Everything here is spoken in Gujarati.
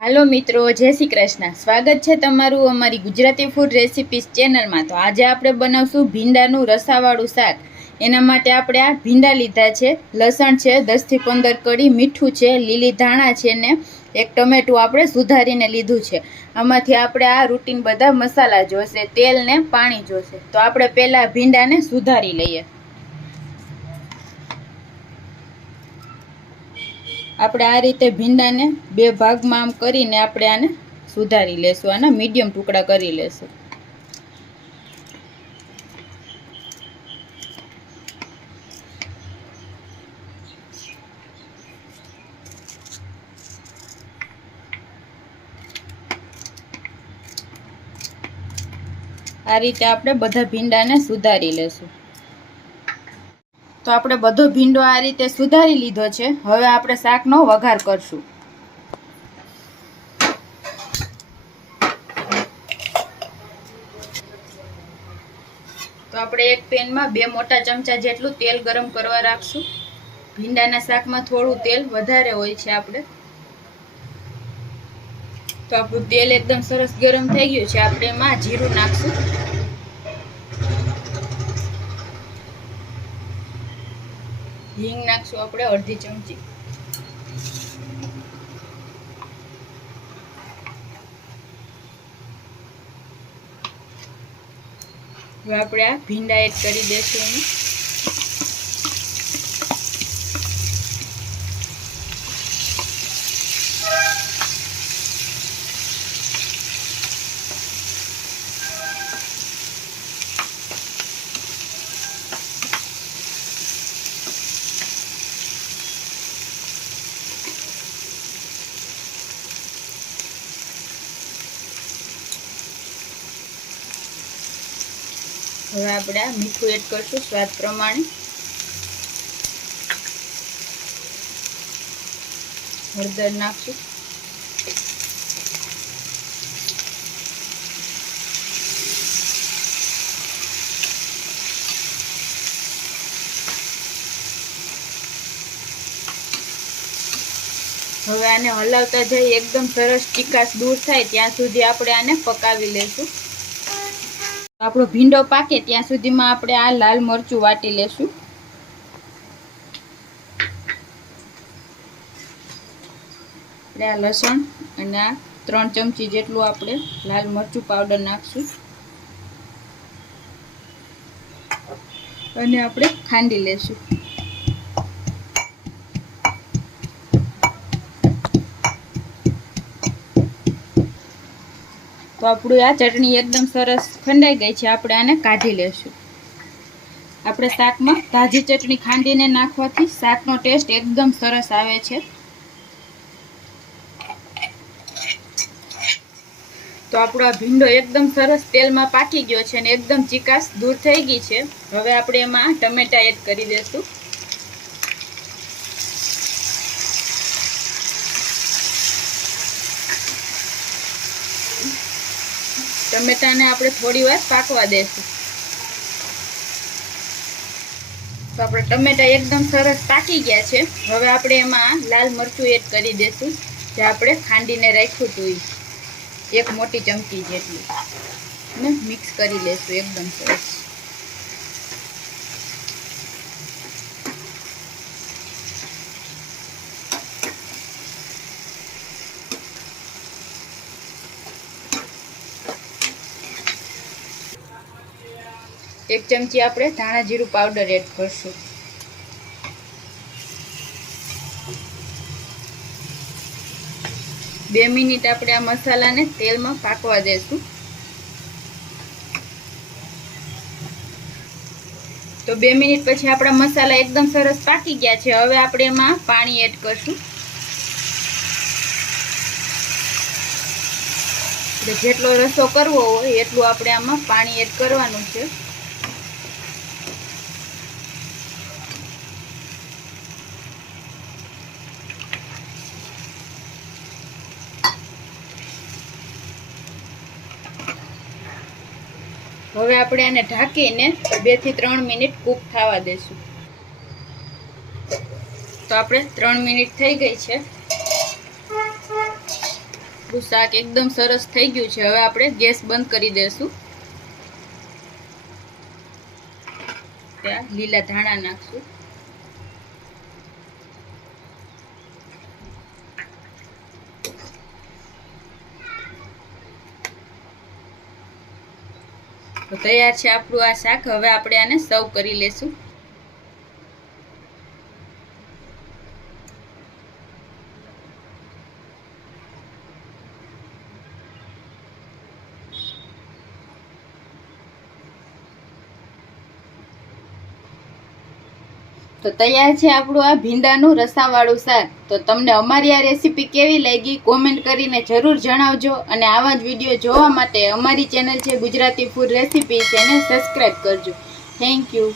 હાલો મિત્રો, જય શ્રી કૃષ્ણ। સ્વાગત છે તમારું અમારી ગુજરાતી ફૂડ રેસિપીસ ચેનલમાં। તો આજે આપણે બનાવશું ભીંડાનું રસાવાળું શાક। એના માટે આપણે આ ભીંડા લીધા છે, લસણ છે 10 થી 15 કળી, મીઠું છે, લીલી ધાણા છે ને એક ટમેટું આપણે સુધારીને લીધું છે। આમાંથી આપણે આ રૂટીન બધા મસાલા જોશે, તેલ ને પાણી જોશે। તો આપણે પહેલા ભીંડાને સુધારી લઈએ। આપણે આ રીતે ભીંડાને બે ભાગમાં આમ કરીને આપણે આને સુધારી લેશું, આના મીડિયમ ટુકડા કરી લેશું। આ રીતે આપણે બધા ભીંડાને સુધારી લેશું। તો આપણે બધો ભીંડો આ રીતે સુધારી લીધો છે। હવે આપણે શાકનો વઘાર કરશું। તો આપણે એક પેનમાં 2 મોટા ચમચા જેટલું તેલ ગરમ કરવા રાખશું। ભીંડાના શાકમાં થોડું તેલ વધારે હોય છે આપણે। તો આપણું તેલ એકદમ સરસ ગરમ થઈ ગયું છે। આપણે એમાં જીરું નાખશું, હિંગ નાખશું આપણે અડધી ચમચી, હવે આપણે આ ભીંડા એડ કરી દઈશું એમાં। હવે આપણે આ મીઠું એડ કરશું સ્વાદ પ્રમાણે, હળદર નાખશું, હવે આને હલાવતા જઈ એકદમ સરસ ચીકાશ દૂર થાય ત્યાં સુધી આપણે આને પકાવી લેશું। આપણો ભીંડો પાકે ત્યાં સુધીમાં આપણે આ લાલ મરચું વાટી લેશું। આપણે આ લસણ અને આ 3 ચમચી જેટલું આપણે લાલ મરચું પાવડર નાખશું અને આપણે ખાંડી લેશું। તો આપણું આ ચટણી એકદમ સરસ ખંડાઈ ગઈ છે। આપણે આને કાઢી લેશું। આપણે શાકમાં તાજી ચટણી ખાંડીને નાખવાથી શાકનો ટેસ્ટ એકદમ સરસ આવે છે। તો આપણો આ ભીંડો એકદમ સરસ તેલમાં પાકી ગયો છે અને એકદમ ચીકાશ દૂર થઈ ગઈ છે। હવે આપણે એમાં ટમેટા એડ કરી દઈશું। ટમેટાને આપણે થોડી વાર પાકવા દેશું। તો આપણે ટમેટા એકદમ સરસ પાકી ગયા છે। હવે આપણે એમાં લાલ મરચું એડ કરી દઈશું, જે આપણે ખાંડીને રાખ્યું હતું એ 1 મોટી ચમચી જેટલું, અને મિક્સ કરી લેશું એકદમ સરસ। એક ચમચી આપણે ધાણા જીરું પાવડર એડ કરશું। બે મિનિટ આપણે આ મસાલાને તેલમાં પાકવા દેશું। તો 2 મિનિટ પછી આપણા મસાલા એકદમ સરસ પાકી ગયા છે। હવે આપણે એમાં પાણી એડ કરશું। જેટલો રસો કરવો હોય એટલું આપણે આમાં પાણી એડ કરવાનું છે। હવે આપણે આને ઢાંકીને 2 થી 3 મિનિટ કૂક થવા દેશું। તો આપણે 3 મિનિટ થઈ ગઈ છે। આપણું શાક એકદમ સરસ થઈ ગયું છે. હવે આપણે ગેસ બંધ કરી દેશું. ત્યાં લીલા ધાણા નાખશું. તો તૈયાર છે આપણું આ શાક. હવે આપણે આને સર્વ કરી લેશું. તો તૈયાર છે આપણું આ ભીંડાનું રસાવાળું શાક. તો તમને અમારી આ રેસીપી કેવી લાગી કોમેન્ટ કરીને જરૂર જણાવજો. અને આવા જ વિડીયો જોવા માટે અમારી ચેનલ છે ગુજરાતી ફૂડ રેસીપીસ, એને સબસ્ક્રાઈબ કરજો. Thank you.